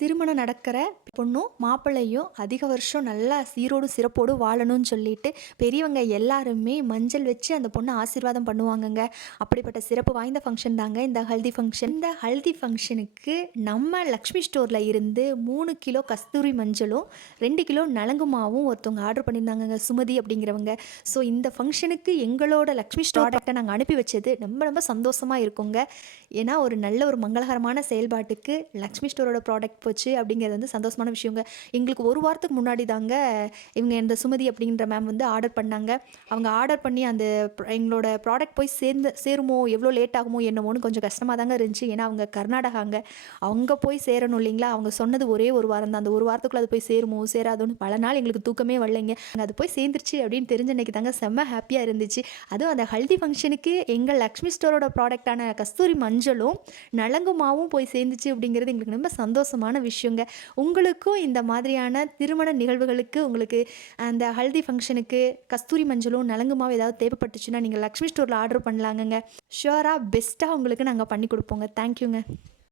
திருமணம் நடக்கிற பொண்ணும் மாப்பிள்ளையும் அதிக வருஷம் நல்லா சீரோடு சிறப்போடு வாழணும்னு சொல்லிட்டு பெரியவங்க எல்லாருமே மஞ்சள் வச்சு அந்த பொண்ணை ஆசீர்வாதம் பண்ணுவாங்கங்க. அப்படிப்பட்ட சிறப்பு வாய்ந்த ஃபங்க்ஷன் தாங்க இந்த ஹல்தி ஃபங்க்ஷன். இந்த ஹல்தி ஃபங்க்ஷனுக்கு நம்ம லக்ஷ்மி ஸ்டோரில் இருந்து 3 கிலோ கஸ்தூரி மஞ்சளும் 2 கிலோ நலங்கு மாவும் ஒருத்தவங்க ஆர்டர் பண்ணியிருந்தாங்கங்க, சுமதி அப்படிங்கிறவங்க. ஸோ இந்த ஃபங்க்ஷனுக்கு எங்களோட லக்ஷ்மி ஸ்டோர் ப்ராடக்டை நாங்கள் அனுப்பி வச்சது ரொம்ப ரொம்ப சந்தோஷமாக இருக்குங்க. ஏன்னா ஒரு நல்ல ஒரு மங்களகரமான செயல்பாட்டுக்கு லக்ஷ்மி ஸ்டோரோட ப்ராடக்ட் போச்சு அப்படிங்கிறது வந்து சந்தோஷமான விஷயங்க. எங்களுக்கு ஒரு வாரத்துக்கு முன்னாடி தாங்க இவங்க இந்த சுமதி அப்படின்ற மேம் வந்து ஆர்டர் பண்ணாங்க. அவங்க ஆர்டர் பண்ணி அந்த எங்களோட ப்ராடக்ட் போய் சேருமோ, எவ்வளோ லேட் ஆகுமோ என்னமோன்னு கொஞ்சம் கஷ்டமாக தாங்க இருந்துச்சு. ஏன்னா அவங்க கர்நாடகாங்க, அவங்க போய் சேரணும் இல்லைங்களா. அவங்க சொன்னது ஒரே ஒரு வாரம் தான், அந்த ஒரு வாரத்துக்குள்ளே அது போய் சேருமோ சேராதோன்னு பல நாள் எங்களுக்கு தூக்கமே வரலைங்க. அது போய் சேர்ந்துருச்சு அப்படின்னு தெரிஞ்ச அன்னைக்கு தாங்க செம்ம ஹாப்பியாக இருந்துச்சு. அதுவும் அந்த ஹல்தி ஃபங்க்ஷனுக்கு எங்கள் லக்ஷ்மி ஸ்டோரோட ப்ராடக்டான கஸ்தூரி மஞ்சளும் நலங்குமாவும் போய் சேர்ந்துச்சு அப்படிங்கிறது எங்களுக்கு ரொம்ப சந்தோஷமான விஷயங்க. உங்களுக்கும் இந்த மாதிரியான திருமண நிகழ்வுகளுக்கு உங்களுக்கு அந்த ஹல்தி ஃபங்க்ஷனுக்கு கஸ்தூரி மஞ்சளும் நலங்குமாவும் ஏதாவது தேவைப்பட்டுச்சுன்னா நீங்கள் லக்ஷ்மி ஸ்டோரில் ஆர்டர் பண்ணலாங்கங்க. ஷுவராக பெஸ்ட்டாக உங்களுக்கு நாங்கள் பண்ணி கொடுப்போங்க. தேங்க்யூங்க.